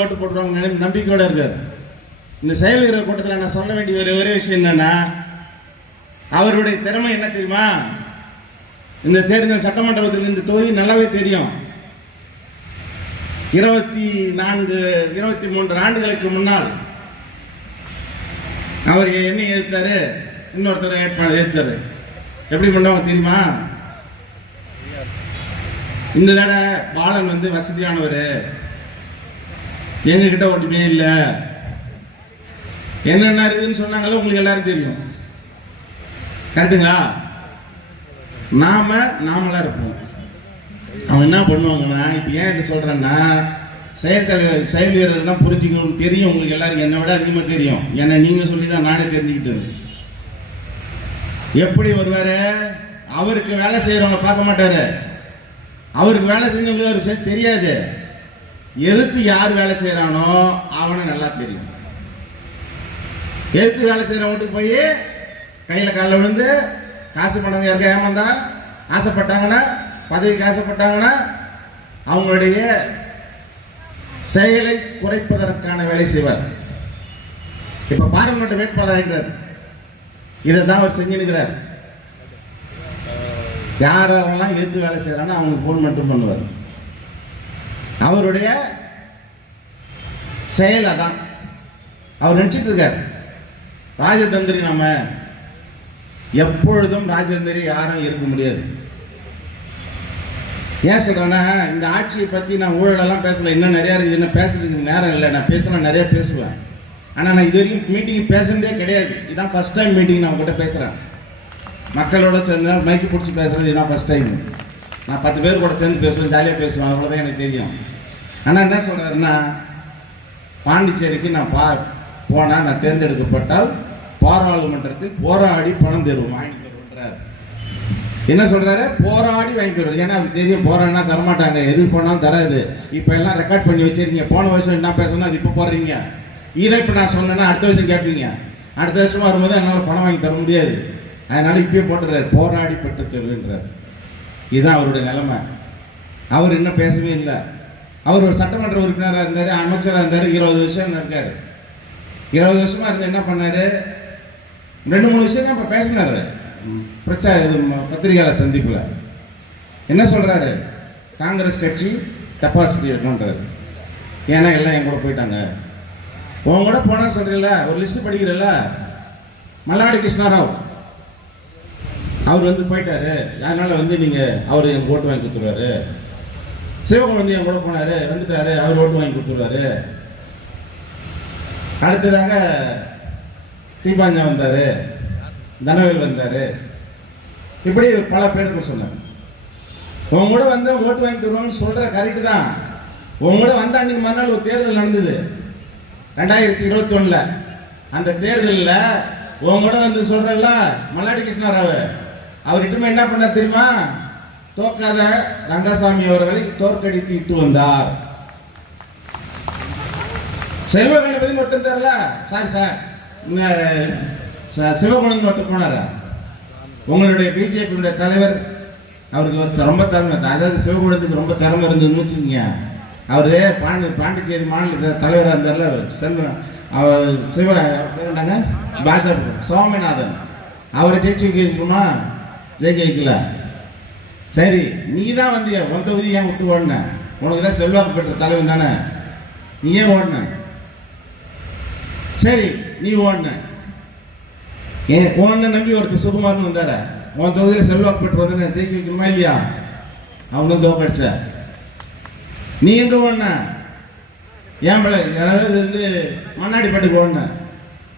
ஓட்டு போட்டுருவாங்க நம்பிக்கையோட இருக்காரு. இந்த செயல் வீரர் கூட்டத்தில் நான் சொல்ல வேண்டிய ஒரே விஷயம் என்னன்னா, அவருடைய திறமை என்ன தெரியுமா? இந்த தேர்தல் சட்டமன்றத்தில் இந்த தொகுதி நல்லாவே தெரியும். 23 ஆண்டுகளுக்கு முன்னால் அவர் என்ன எதிர்த்தாரு, இன்னொருத்தர் எதிர்த்தாரு. எப்படி பண்ணுவாங்க தெரியுமா? இந்த தடவை பாலன் வந்து வசதியானவர், எங்க கிட்ட ஒட்டுமே இல்லை, என்னென்ன இருக்குதுன்னு சொன்னாங்களோ உங்களுக்கு எல்லாரும் தெரியும். கரெக்டுங்களா? நாமளா இருப்போம். அவன் என்ன பண்ணுவாங்கன்னா, இப்ப ஏன் இதை சொல்றேன்னா, செயல் வீரர்கள் தான் புரிஞ்சுக்கணும். தெரியும் உங்களுக்கு எல்லாரும், என்னை விட அதிகமா தெரியும். ஏன்னா நீங்க சொல்லிதான் நானே தெரிஞ்சுக்கிட்டது. எப்படி வருவாரு? அவருக்கு வேலை செய்யறவங்க பார்க்க மாட்டாரு. அவருக்கு வேலை செஞ்சவங்களுக்கு அவருக்கு தெரியாது. எதிர்த்து யார் வேலை செய்யறானோ அவனை நல்லா தெரியும். எதிர்த்து வேலை செய்யற வீட்டுக்கு போய் கையில காலில் விழுந்து காசு பணம் யாருக்கா ஏமாந்தா ஆசைப்பட்டாங்கன்னா, பதவிக்கு ஆசைப்பட்டாங்கன்னா, அவங்களுடைய செயலை குறைப்பதற்கான வேலை செய்வார். இப்ப பாராளுமன்ற வேட்பாளர் இருக்கிறார், இதை தான் அவர் செஞ்சுக்கிறார். யாரெல்லாம் எதிர்த்து வேலை செய்யறானோ அவங்க போன் மட்டும் பண்ணுவார். அவருடைய செயல் அதான். அவர் நினைச்சிட்டு இருக்கார் ராஜதந்திரி. நம்ம எப்பொழுதும் ராஜதந்திரி யாரும் இருக்க முடியாது. ஏன் சொல்றேன்னா, இந்த ஆட்சியை பத்தி நான் ஊழலெல்லாம் பேசல, இன்னும் நிறைய இருக்குது. என்ன பேசுறதுக்கு நேரம் இல்லை. நான் பேசலாம், நிறைய பேசுவேன். ஆனா நான் இது வரைக்கும் மீட்டிங் பேசுறதே கிடையாது. இதுதான் ஃபர்ஸ்ட் டைம் மீட்டிங் நான் உங்ககிட்ட பேசுறேன். மக்களோட சேர்ந்து மைக்கு பிடிச்சி பேசுறது இதுதான் ஃபர்ஸ்ட் டைம். நான் 10 பேர் கூட சேர்ந்து பேசுவேன், ஜாலியாக பேசுவேன், அவ்வளோதான் எனக்கு தெரியும். ஆனால் என்ன சொல்றாருன்னா, பாண்டிச்சேரிக்கு நான் போனா நான் தேர்ந்தெடுக்கப்பட்டால் பாராளுமன்றத்தில் போராடி பணம் தருவோம், வாங்கி தருவோன்றார். என்ன சொல்றாரு? போராடி வாங்கி தருவார். ஏன்னா அவருக்கு தெரியும், போராடினா தரமாட்டாங்க, எது போனாலும் தராது. இப்போ எல்லாம் ரெக்கார்ட் பண்ணி வச்சிருக்கீங்க. போன வருஷம் என்ன பேசணும் அது இப்போ போடுறீங்க. இதை இப்போ நான் சொன்னேன்னா அடுத்த வருஷம் கேட்பீங்க. அடுத்த வருஷம் வரும்போது என்னால் பணம் வாங்கி தர முடியாது. அதனால இப்பயே போட்டுறாரு, போராடி பெற்று தருவேன்றார். இதுதான் அவருடைய நிலைமை. அவர் இன்னும் பேசவே இல்லை. அவர் ஒரு சட்டமன்ற உறுப்பினராக இருந்தார், அமைச்சராக இருந்தார், 20 வருஷம் இருக்காரு. 20 வருஷமா இருந்து என்ன பண்ணாரு? 2-3 விஷயம் தான் இப்ப பேசினாரு பத்திரிகையாளர் சந்திப்புல. என்ன சொல்றாரு? காங்கிரஸ் கட்சி டெபாசிட் இருக்கணும்ன்றாரு. ஏன்னா எல்லாம் என் கூட போயிட்டாங்க. உன் கூட போனா சொல்றீங்களா, ஒரு லிஸ்ட் படிக்கிறல்ல, மல்லாடி கிருஷ்ணராவ் அவர் வந்து போயிட்டாரு. அதனால வந்து நீங்க அவரு எனக்கு ஓட்டு வாங்கி கொடுத்துருவாரு. சிவகுழந்தை என் கூட போனாரு, வந்துட்டாரு, அவர் ஓட்டு வாங்கி கொடுத்துருவாரு. அடுத்ததாக தீபாஞ்சா வந்தாரு, தனவேல் வந்தாரு, இப்படி பல பேருக்கு சொன்னாங்க. உங்க கூட வந்து ஓட்டு வாங்கி தருவாங்கன்னு சொல்ற கரெக்டு தான். உங்க கூட வந்த அன்னைக்கு மறுநாள் ஒரு தேர்தல் நடந்தது 2021. அந்த தேர்தலில் உங்க கூட வந்து சொல்றல மல்லாடி கிருஷ்ணராவ், அவர்கிட்ட என்ன பண்ண தெரியுமா? தோக்காத ரங்கசாமி அவர்களை தோற்கடித்து இட்டு வந்தார். செல்வ கணபதி ஒருத்தர் தரல சார் சிவகுணன் ஒருத்தர் போனார. உங்களுடைய பிஜேபி தலைவர், அவருக்கு ரொம்ப திறமை, அதாவது சிவகுணத்துக்கு ரொம்ப திறமை இருந்ததுன்னு வச்சுக்கோங்க. அவரு பாண்டிச்சேரி மாநில தலைவராக இருந்தார்ல, அவர் சிவ பாஜக சுவாமிநாதன், அவரை ஜெயிச்சு வைக்கணுமா? ஜெயிக்க வைக்கல. சரி, நீ தான் வந்திய, உன் தொகுதி ஏன் விட்டு ஓடின? உனக்கு தான் செல்வாக்கு பெற்ற தலைவன் தானே, நீ ஏன் ஓடின? சரி, நீ ஓடின. உன் நம்பி ஒருத்தர் சுகுமார்னு வந்தார, உன் தொகுதியில் செல்வாக்கு பெற்று வந்த ஜெயிக்க வைக்கணுமா இல்லையா? அவனும் தோக்கடிச்ச. நீ எங்க ஓடின? ஏன் பிள்ளை யாராவது வந்து மண்ணாடிப்பட்டுக்கு ஓடின.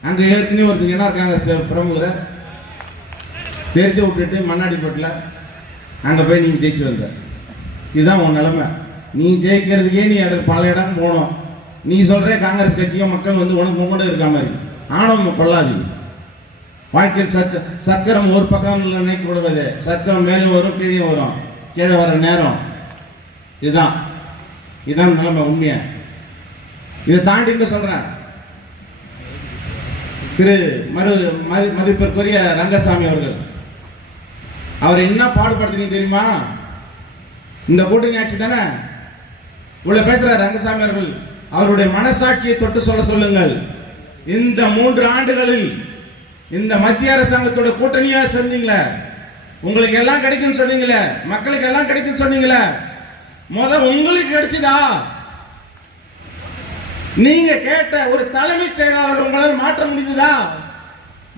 அங்க ஏற்கனவே ஒருத்தர் என்ன இருக்காங்க பிரமுகரை தெரிஞ்சு விட்டுட்டு மண்ணாடிப்பட்டில் அங்கே போய் நீங்கள் ஜெயிச்சு வந்த. இதுதான் உன் நிலைமை. நீ ஜெயிக்கிறதுக்கே நீ பல இடம் போகணும். நீ சொல்ற காங்கிரஸ் கட்சியும் மக்கள் வந்து உனக்கு முன்னாடி இருக்க மாதிரி ஆணவம் கொள்ளாது. வாழ்க்கையில் சக்கரம் ஒரு பக்கம் நினைக்க கூடாது. சக்கரம் மேலும் வரும், கீழே வரும். கீழே வர நேரம் இதுதான். இதுதான் நிலைமை. உண்மையா இதை தாண்டி சொல்றேன். திரு மதிப்பிற்குரிய ரங்கசாமி அவர்கள், அவர் என்ன பாடுபடுத்துறீங்க தெரியுமா? இந்த கூட்டணி ஆட்சி தானே இவ்வளவு பேசுறாரு ரங்கசாமி அவர்கள். அவருடைய மனசாட்சியை தொட்டு சொல்லுங்கள். இந்த 3 ஆண்டுகளில் இந்த மத்திய அரசாங்கத்தோட கூட்டணியா செஞ்சீங்களே, உங்களுக்கு எல்லாம் கிடைக்கும் சொன்னீங்களே, மக்களுக்கு எல்லாம் கிடைக்கும் சொன்னீங்களே, உங்களுக்கு கிடைச்சதா? நீங்க கேட்ட ஒரு தலைமைச் செயலாளர் உங்களால் மாற்ற முடிந்ததா?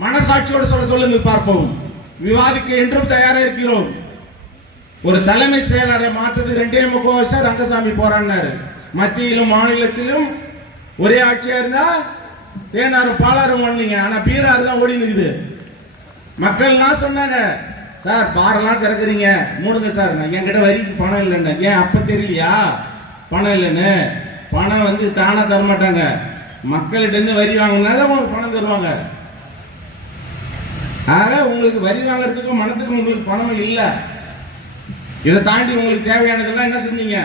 மனசாட்சியோடு சொல்லுங்க பார்ப்போம். விவாதிக்க என்றும் தயாரா இருக்கிறோம். ஒரு தலைமைச் செயலாளரை மாற்றது 2.25 வருஷம் ரங்கசாமி போராடினாரு. மத்தியிலும் மாநிலத்திலும் ஒரே ஆட்சியா இருந்தா தேனாரும் பாலாரும் ஓடினீங்க. ஆனா பீராறு தான் ஓடி நிக்குது. மக்கள் எல்லாம் சொன்னாங்க, சார் பாரெல்லாம் திறக்கிறீங்க, மூடுங்க சார். என்கிட்ட வரிக்கு பணம் இல்லைன்னு. ஏன் அப்ப தெரியலையா பணம் இல்லைன்னு? பணம் வந்து தானா தர மாட்டாங்க. மக்கள்கிட்ட இருந்து வரி வாங்கினாதான் உங்களுக்கு பணம் தருவாங்க. ஆக உங்களுக்கு வரி வாங்கறதுக்கும் மனத்துக்கும் உங்களுக்கு பணம் இல்லை. இதை தாண்டி உங்களுக்கு தேவையானதெல்லாம் என்ன செஞ்சீங்க?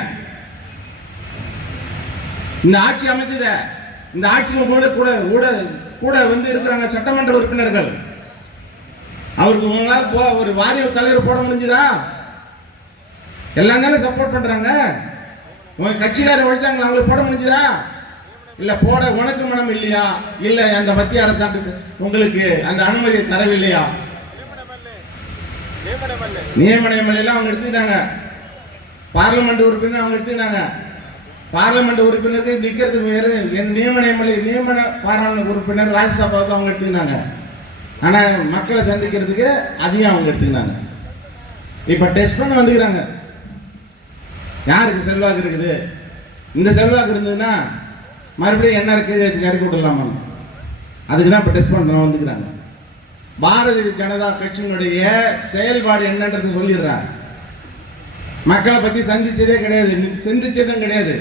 இந்த ஆட்சி அமைச்சத, இந்த ஆட்சியில் கூட வந்து இருக்கிறாங்க சட்டமன்ற உறுப்பினர்கள். அவருக்கு உங்களால் ஒரு வாரிய தலைவர் போட முடிஞ்சதா? எல்லாம் தானே சப்போர்ட் பண்றாங்க. உங்க கட்சிக்காரர் உழைச்சாங்க, அவங்களுக்கு போட முடிஞ்சதா? இல்ல போட உனக்கு மனம் இல்லையா? இல்ல அந்த மத்திய அரசாங்கத்துக்கு உங்களுக்கு அந்த அனுமதி தரவில்லையா? நியமன எம்எல்ஏ எல்லாம் அவங்க எடுத்துக்கிட்டாங்க. பார்லிமெண்ட் உறுப்பினர் அவங்க எடுத்துக்கிட்டாங்க. பார்லிமெண்ட் உறுப்பினருக்கு நிக்கிறதுக்கு வேறு நியமன எம்எல்ஏ, நியமன பாராளுமன்ற உறுப்பினர் ராஜ்யசபாவுக்கு அவங்க எடுத்துக்கிட்டாங்க. ஆனா மக்களை சந்திக்கிறதுக்கு அதையும் அவங்க எடுத்துக்கிட்டாங்க. இப்ப டெஸ்ட் பண்ண வந்துக்கிறாங்க. யாருக்கு செல்வாக்கு இருக்குது? இந்த செல்வாக்கு இருந்ததுன்னா மறுபடியும் என்ன கீழே இறக்கி விடலாமா? அதுக்கு தான் இப்ப டெஸ்ட் பண்ண வந்துக்கிறாங்க. பாரதிய ஜனதா கட்சியினுடைய செயல்பாடு என்னன்றது சொல்லிடுறாங்க. மக்களை பத்தி சந்திச்சதே கிடையாது, சிந்திச்சதும் கிடையாது.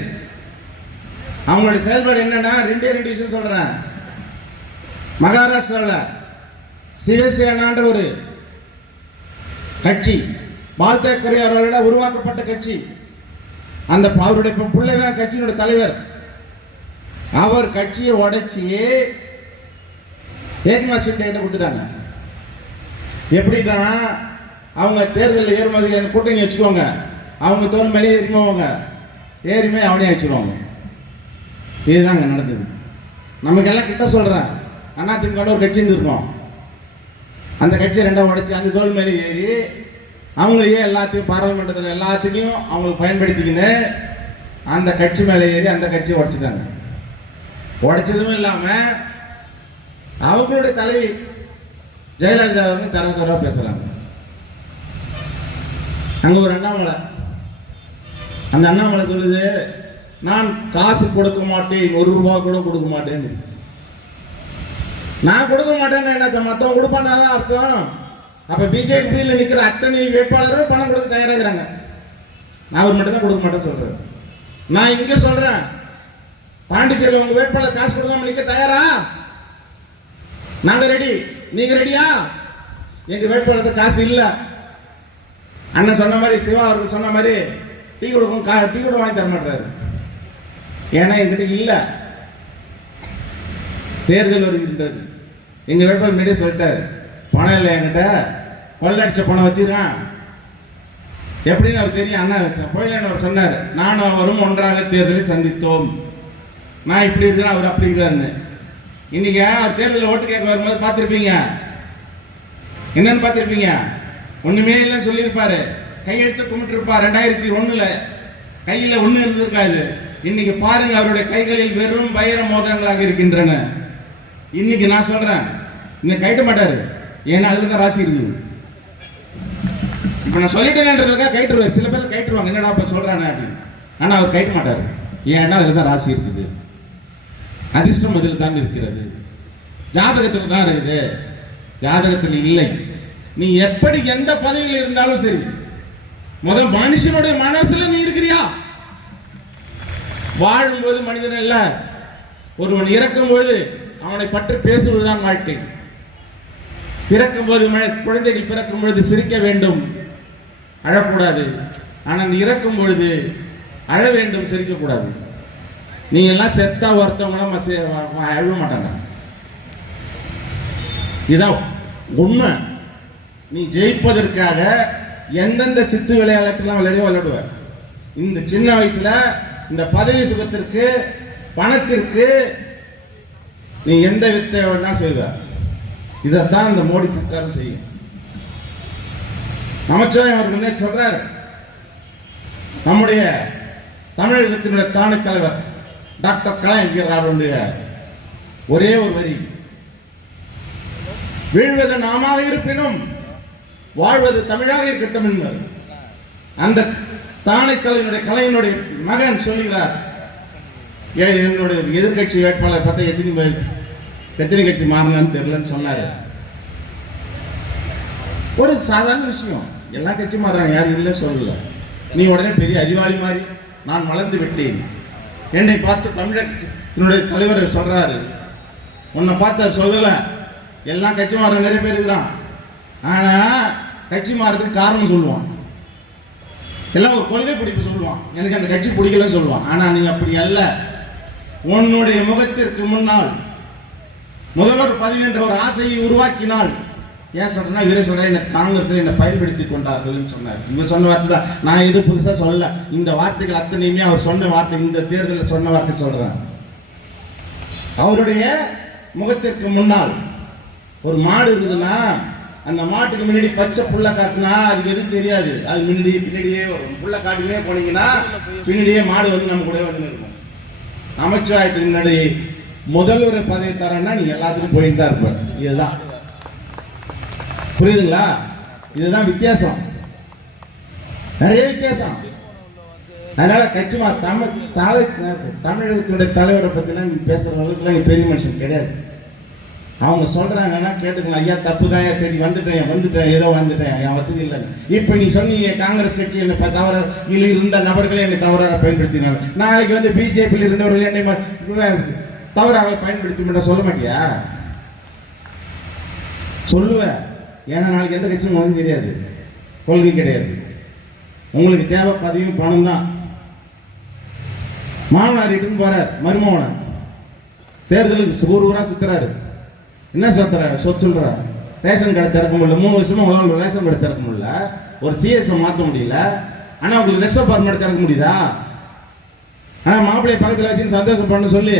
அவங்களுடைய செயல்பாடு என்னன்னா 2 விஷயம் சொல்றேன். மகாராஷ்டிராவில் சிவசேனான்ற ஒரு கட்சி, பால் தாக்கரே அவர்களோட உருவாக்கப்பட்ட கட்சி. அந்த அவருடைய பிள்ளைதான் கட்சியினுடைய தலைவர். அவர் கட்சியை உடைச்சி ஏக்நாத் ஷிண்டே கொடுத்துட்டாங்க. எப்படின்னா அவங்க தேர்தலில் ஏறுமதி கூட்டணி வச்சுக்கோங்க, அவங்க தோல் மேலே ஏறிக்குவாங்க, ஏறிமே அவனே வச்சுருவாங்க. இதுதாங்க நடந்தது. நமக்கு எல்லாம் கிட்ட சொல்றேன், அதிமுக ஒரு கட்சி இருந்திருக்கோம். அந்த கட்சியை 2 உடைச்சி அந்த தோல் மேலே ஏறி அவங்களையே எல்லாத்தையும் பாராளுமன்றத்தில் எல்லாத்துக்கும் அவங்களுக்கு பயன்படுத்திக்கின்னு அந்த கட்சி மேலே ஏறி அந்த கட்சியை உடைச்சிட்டாங்க. உடைச்சதும் இல்லாம அவங்களுடைய தலைவி ஜெயலலிதா வந்து தரக்குறவா பேசுறாங்க. அங்க ஒரு அண்ணாமலை, அந்த அண்ணாமலை சொல்லுது, நான் காசு கொடுக்க மாட்டேன், ₹1 கூட கொடுக்க மாட்டேன்னு. நான் கொடுக்க மாட்டேன்னு என்ன மத்தவங்க கொடுப்பான்னு அர்த்தம். அப்ப பிஜேபியில் நிக்கிற அத்தனை வேட்பாளரும் பணம் கொடுக்க தயாராகிறாங்க. நான் அவர் மட்டும் தான் கொடுக்க மாட்டேன்னு சொல்றேன். நான் இங்க சொல்றேன், பாண்டிச்சேரி உங்க வேட்பாளர் காசு கொடுக்காம நிக்க தயாரா? நாங்க ரெடி, நீங்க ரெடியா? எங்க வேட்பாளர் காசு இல்ல. அண்ணன் சொன்ன மாதிரி, சிவா அவர்கள் சொன்ன மாதிரி டீ கூட வாங்கி தர மாட்டாரு. ஏன்னா என்கிட்ட இல்ல. தேர்தல் வருகின்றது. எங்க வேட்பாளர் முன்னாடியே சொல்லிட்டாரு, பணம் இல்லை என்கிட்ட, கொள்ளடிச்ச பணம் வச்சிருக்கான். எப்படின்னு அவர் தெரியும். அண்ணா வச்சேன் போயிலன்னு அவர் சொன்னார், நானும் அவரும் ஒன்றாக தேர்தலை சந்தித்தோம். நான் இப்படி இருக்கிறேன், அவர் அப்படி இருக்காருன்னு. இன்னைக்கு அவர் தேர்தலில் ஓட்டு கேட்க வரும்போது பார்த்துருப்பீங்க. என்னன்னு பார்த்துருப்பீங்க? ஒண்ணுமே இல்லைன்னு சொல்லியிருப்பாரு. கையெழுத்து கும்பிட்டு இருப்பார். 2001 கையில ஒண்ணு இருந்திருக்காது. இன்னைக்கு பாருங்க, அவருடைய கைகளில் வெறும் வைர மோதிரங்களாக இருக்கின்றன. இன்னைக்கு நான் சொல்றேன், இன்னைக்கு கைட்ட மாட்டாரு. ஏன்னா அதுலதான் ராசி இருக்குது. இப்ப நான் சொல்லிட்டேன்றதுக்காக கைட்டுருவாரு. சில பேர் கைட்டுருவாங்க, என்னடா இப்ப சொல்றானே அப்படின்னு. ஆனா அவர் கைட்ட மாட்டாரு. ஏன்னா அதுதான் ராசி இருக்குது. அதிர்ஷ்டம் அதில் தான் இருக்கிறது. ஜாதகத்தில் தான் இருக்குது, ஜாதகத்தில் இல்லை. நீ எப்படி எந்த பதவியில் இருந்தாலும் சரி, முதல் மனுஷனுடைய மனசுல நீ இருக்கிறியா? வாழும்போது மனிதன் இல்ல, ஒருவன் இறக்கும் போது அவனை பற்றி பேசுவதுதான் வாழ்க்கை. பிறக்கும் போது குழந்தைகள் பிறக்கும் பொழுது சிரிக்க வேண்டும், அழக்கூடாது. ஆனால் இறக்கும் பொழுது அழ வேண்டும், சிரிக்க கூடாது. நீங்க எல்லாம் செத்தா ஒருத்தவங்க அழ மாட்டாங்க. இதான் உண்மை. நீ ஜெயிப்பதற்காக எந்தெந்த சித்து விளையாட்டுலாம் விளையாடுவ. இந்த சின்ன வயசுல இந்த பதவி சுகத்திற்கு பணத்திற்கு நீ எந்த வித்தை வேணா செய்வ. இதைத்தான் இந்த மோடி சர்க்காரம் செய்யும். நமச்சிவாயம் அவர் முன்னே சொல்றாரு, நம்முடைய தமிழகத்தினுடைய தாணை தலைவர் டாக்டர் கலைஞர் அவருடைய ஒரே ஒரு வரி, வீழ்வது நாமாக இருப்பினும் வாழ்வது தமிழாக இருக்கட்டும் என்பார். அந்த தாணை தலைவனுடைய கலைஞனுடைய மகன் சொல்லுகிறார், என்னுடைய எதிர்கட்சி வேட்பாளர் பார்த்தா எத்தனை கட்சி மாறினான்னு தெரியலன்னு சொன்னாரு. ஒரு சாதாரண விஷயம், எல்லா கட்சி மாறாங்க, யாரும் இல்லை சொல்லல. நீ உடனே பெரிய அறிவாளி மாதிரி நான் வளர்ந்து விட்டேன். என்னை பார்த்து தமிழகத்தினுடைய தலைவர் சொல்றாரு, உன்னை பார்த்து சொல்லல, எல்லா கட்சி மாற நிறைய பேர் இருக்கிறான், ஆனா கட்சி மாறதுக்கு காரணம் சொல்லுவான், எல்லாம் ஒரு கொள்கை பிடிப்பு சொல்லுவான், எனக்கு அந்த கட்சி பிடிக்கல சொல்லுவான். ஆனா நீ அப்படி அல்ல. உன்னுடைய முகத்திற்கு முன்னால் முதல்வர் பதவி என்ற ஒரு ஆசையை உருவாக்கினால், ஏன் சொல்றேன்னா இவரே சொல்ற, என்ன காங்கிரஸ் என்ன பயன்படுத்திக் கொண்டார்கள் சொன்னார். இவர் சொன்ன வார்த்தை தான், நான் எது புதுசா சொல்லல. இந்த வார்த்தைகள் அத்தனையுமே அவர் சொன்ன வார்த்தை, இந்த தேர்தலில் சொன்ன வார்த்தை சொல்றேன். அவருடைய முகத்திற்கு முன்னால் ஒரு மாடு இருக்குதுன்னா, அந்த மாட்டுக்கு முன்னாடி பச்சை புல்ல காட்டினா அதுக்கு எதுவும் தெரியாது, அது பின்னாடியே வரும். புல்ல காட்டினே போனீங்கன்னா பின்னாடியே மாடு வந்து நம்ம கூட வந்து இருக்கும். அமைச்சராயத்துக்கு முன்னாடி முதல்வர் பதவி தரேன்னா நீ எல்லாத்துக்கும் போயிட்டு தான் இருப்ப. இதுதான் புரியுதுங்களா? இதுதான் வித்தியாசம், நிறைய வித்தியாசம். அதனால கட்சிமா தமிழகத்தினுடைய தலைவரை பத்திலாம் நீ பேசுற அளவுக்கு நீ பெரிய மனுஷன் கிடையாது. அவங்க சொல்றாங்கன்னா கேட்டுக்கலாம், ஐயா தப்பு தான், சரி வந்துட்டேன் ஏதோ வந்துட்டேன், என் வசதி இல்லை. இப்ப நீ சொன்னீங்க காங்கிரஸ் கட்சி என்னை தவற இருந்த நபர்களே என்னை தவறாக பயன்படுத்தினாங்க, நாளைக்கு வந்து பிஜேபியில் இருந்தவர்கள் என்னை தவறாக பயன்படுத்தி சொல்ல மாட்டியா? சொல்லுவேன். ஏன்னா நாளைக்கு எந்த கட்சியும் உங்களுக்கு தெரியாது, கொள்கை கிடையாது. உங்களுக்கு தேவை பதவியும் பணம் தான். மாமனார் வீட்டுன்னு போறார், மருமகனை தேர்தலுக்கு ஊர் ஊரா சுத்துறாரு. என்ன சொல்றாரு, ரேஷன் கடை திறக்க முடியல, 3 வருஷமா முதல்ல ரேஷன் கடை திறக்க முடியல, ஒரு சிஎஸ் மாற்ற முடியல. ஆனா உங்களுக்கு ரெஸ்ட் பார்மெண்ட் திறக்க முடியுதா? ஆனா மாப்பிள்ளைய பக்கத்தில் வச்சு சந்தோஷம் பண்ண சொல்லி,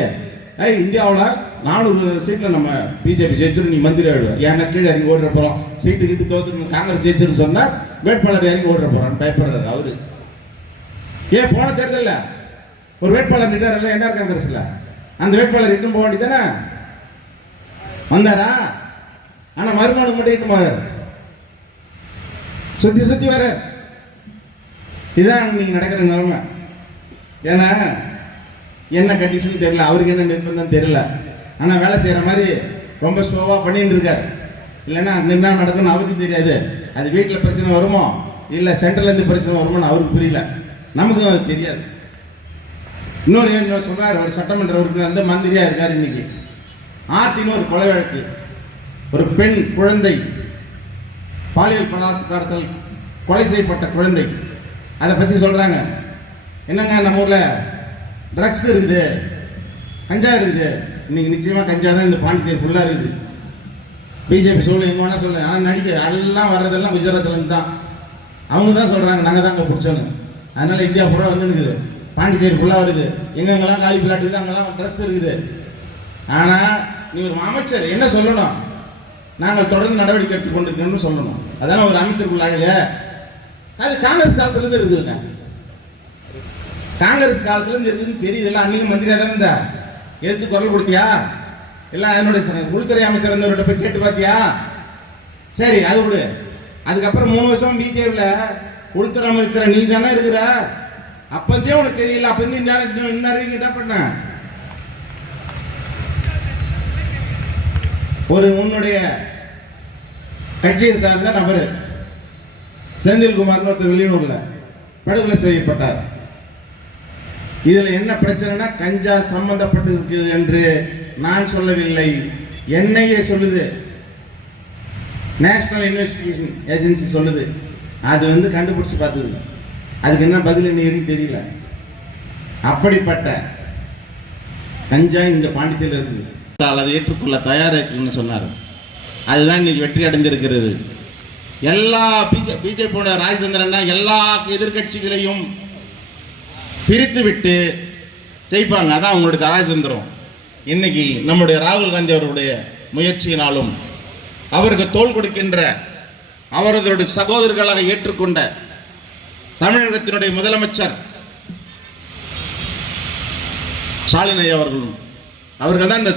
இந்தியாவில் 400 சீட்ல நம்ம பிஜேபி ஜெயிச்சிடும், நீ மந்திரி ஆயிடுவோம், ஏன்னா கீழே இறங்கி ஓடுற போறோம், சீட்டு கிட்டு தோத்து காங்கிரஸ் ஜெயிச்சிருன்னு சொன்னா வேட்பாளர் இறங்கி ஓடுற போறான்னு பயப்படுறாரு அவரு. ஏன் போன தேர்தல்ல ஒரு வேட்பாளர் நிட்டார் என்ஆர் காங்கிரஸ்ல, அந்த வேட்பாளர் இட்டும் போக வேண்டியதானே, வந்தாரா? ஆனா மறுநாள் மட்டும் இட்டும் போறாரு, சுத்தி வர. இதுதான் நீங்க நடக்கிற நிலைமை. ஏன்னா என்ன கண்டிஷன் தெரியல, அவருக்கு என்ன நிர்பந்தம் தெரியல. ஆனா வேலை செய்யற மாதிரி ரொம்ப ஸ்லோவா பண்ணிட்டு இருக்காரு. இல்லைன்னா என்ன நடக்கும்னு அவருக்கு தெரியாது. அது வீட்டில் பிரச்சனை வருமோ இல்லை சென்ட்ரல் இருந்து பிரச்சனை வருமோன்னு அவருக்கு புரியல, நமக்கும் அது தெரியாது. இன்னொரு சொல்றாரு, ஒரு சட்டமன்ற உறுப்பினர் வந்து மந்திரியா இருக்காரு. இன்னைக்கு ஆர்டின்னு ஒரு கொலை வழக்கு, ஒரு பெண் குழந்தை பாலியல் பலாத்காரத்தில் கொலை செய்யப்பட்ட குழந்தை, அதை பத்தி சொல்றாங்க. என்னங்க நம்ம ஊர்ல ட்ரக்ஸ் இருக்குது, கஞ்சா இருக்குது. இன்னைக்கு நிச்சயமா கஞ்சா தான் இந்த பாண்டிச்சேரி ஃபுல்லா இருக்குது. பிஜேபி சொல்ல எங்க வேணா சொல்ல, ஆனால் நடிக்க எல்லாம் வர்றதெல்லாம் குஜராத்ல இருந்து தான். அவங்க தான் சொல்றாங்க நாங்க தான் அங்கே பிடிச்சோன்னு. அதனால இந்தியா பூரா வந்து இருக்குது, பாண்டிச்சேரி ஃபுல்லா வருது. எங்கெங்கெல்லாம் காலி பிளாட் இருக்குது அங்கெல்லாம் ட்ரக்ஸ் இருக்குது. ஆனா நீ ஒரு அமைச்சர் என்ன சொல்லணும், நாங்கள் தொடர்ந்து நடவடிக்கை எடுத்துக் கொண்டிருக்கோம்னு சொல்லணும். அதெல்லாம் ஒரு அமைச்சருக்குள்ள அழக. அது காங்கிரஸ் காலத்துல இருந்து இருக்குதுங்க, காங்கிரஸ் காலத்துல இருந்து இருக்குன்னு தெரியுதுல்ல. அன்னைக்கு மந்திரியா தான் இருந்தா, எதிர்த்து குரல் கொடுத்தியா? எல்லாம் என்னுடைய உள்துறை அமைச்சர் இருந்தவர்கிட்ட போய் கேட்டு பார்த்தியா? சரி அது விடு. அதுக்கப்புறம் 3 வருஷம் பிஜேபியில உள்துறை அமைச்சர் நீ தானே இருக்கிற, அப்பதே உனக்கு தெரியல. அப்ப இன்னும் என்ன பண்ண, ஒரு உன்னுடைய கட்சியை சார்ந்த நபர் செந்தில்குமார் வெளியூர்ல படுகொலை செய்யப்பட்டார். இதுல என்ன பிரச்சனைனா கஞ்சா சம்பந்தப்பட்டிருக்கு என்று நான் சொல்லவில்லை, என்ஐஏ சொல்லுது, நேஷனல் இன்வெஸ்டிகேஷன் ஏஜென்சி சொல்லுது. அது வந்து கண்டுபிடிச்சு பார்த்தது. அதுக்கு என்ன பதில் என்ன தெரியல. அப்படிப்பட்ட கஞ்சா இந்த பாண்டிச்சேரியில் இருக்குது, அதை ஏற்றுக்கொள்ள தயாரா இருக்குன்னு சொன்னார். அதுதான் இன்னைக்கு வெற்றி அடைந்திருக்கிறது. எல்லா பிஜேபியோட ராஜதந்திரன் எல்லா எதிர்கட்சிகளையும் பிரித்து விட்டு ஜெயிப்பாங்க. அதான் அவங்களுடைய ராஜதந்திரம். இன்னைக்கு நம்முடைய ராகுல் காந்தி அவருடைய முயற்சியினாலும் அவருக்கு தோள் கொடுக்கின்ற அவரது சகோதரர்களாக ஏற்றுக்கொண்ட தமிழகத்தினுடைய முதலமைச்சர் ஸ்டாலின் ஐயா அவர்கள் தான் இந்த